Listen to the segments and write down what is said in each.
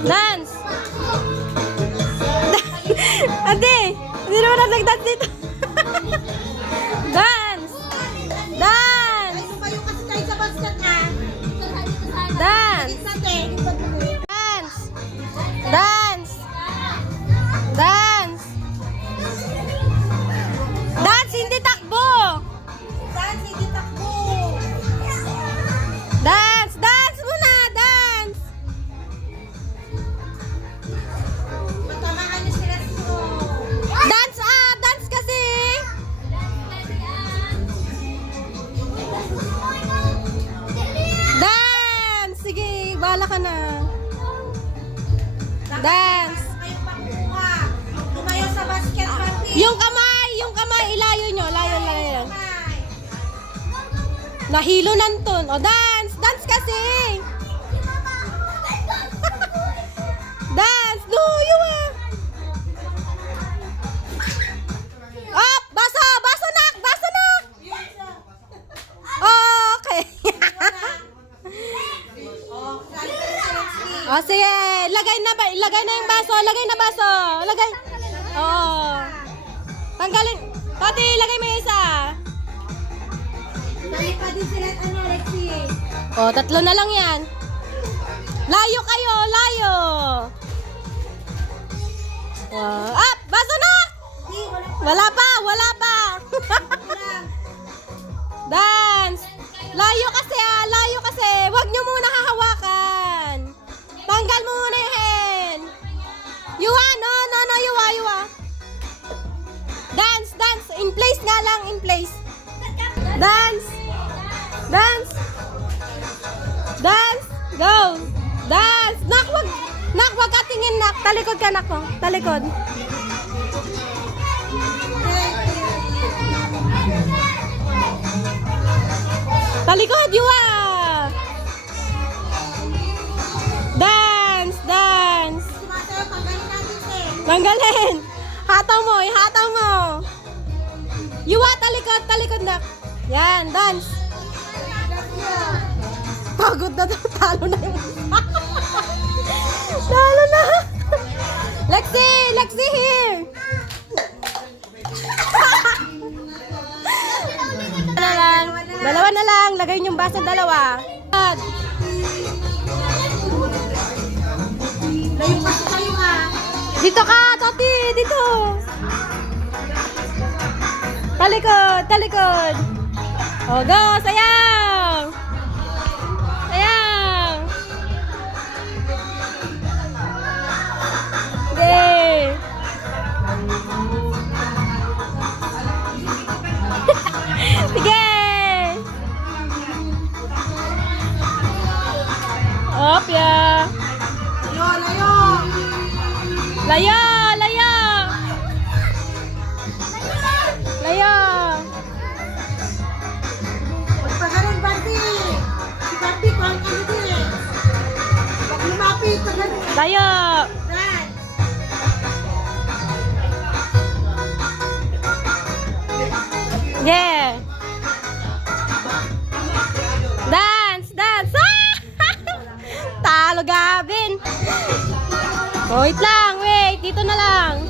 Dance! Ate! Hindi naman na nag-dance dito. Dance! Dance! Tumayo kasi tayo sa basket na. Dance! Dance! Dance! Dance! Dance! Hindi takbo! Dance, hindi takbo. Dance! Dance muna! Dance! Matamaan na sila sino. Dance! Ah! Dance kasi! Dance! Sige, bahala ka na. Dance! Kayo pakuha. Tumayo sa basket, Papi. Yung kamay, ilayo nyo. Layo. Nahilo nanton. O, dance! Dance kasi! Dance! No, you ah! Up! Baso! Baso nak! Baso nak! Okay. Oh, sali ka na sila sino. O, sige. Lagay na yung baso. Lagay na baso. Lagay. Oo. Tanggalin. Tati, lagay mo yung isa. Sali pa din sila, Lexi. O, tatlo na lang yan. Layo kayo, layo. Wow. Up! Baso na! Wala pa. Dance! Layo kasi layo kasi. Huwag nyo muna hahawakan. Tanggal mo muna yung hand. Yuwa, no, yuwa. Dance! In place nga lang, in place. Dance! Go! Dance! Nak, wag ka tingin, nak. Talikod ka, nak. Talikod. Talikod, yuwa! Dance! Sumasayo, tanggalin natin siya. Tanggalin! Hataw mo! Yuwa, talikod, nak. Yan, dance! Pagod na daw, talo na yung talo na! Lexi, here! Dalawa na lang, lagay yung baso dalawa. Layo kasi kayo ha. Dito ka, Toti, dito. Talikod. O, go, sayang. Okay. Sige. Opya. Layo. Layo. Pagpagalan, Papi. Si Papi, kuhan ka nito eh. Pag lumapit, pagpagalan. Layo. Yeah. Dance. Talo, Gavin. Oh, wait. Dito na lang.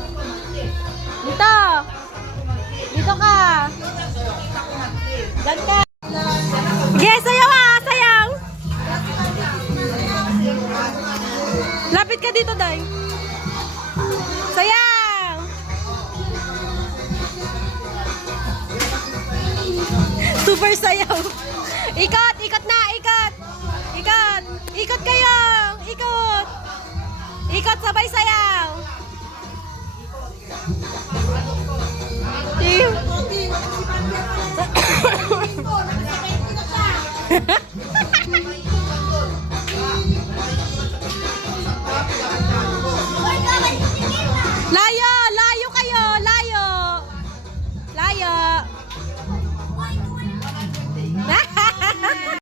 Dito ka. Diyan ka. Okay, sayaw. Lapit ka dito, Day. Sayaw. Super sayaw. Ikot na. Ikot kayo. Ikot sabay sayaw. Papi, si Papi, nakasabay ko na siya.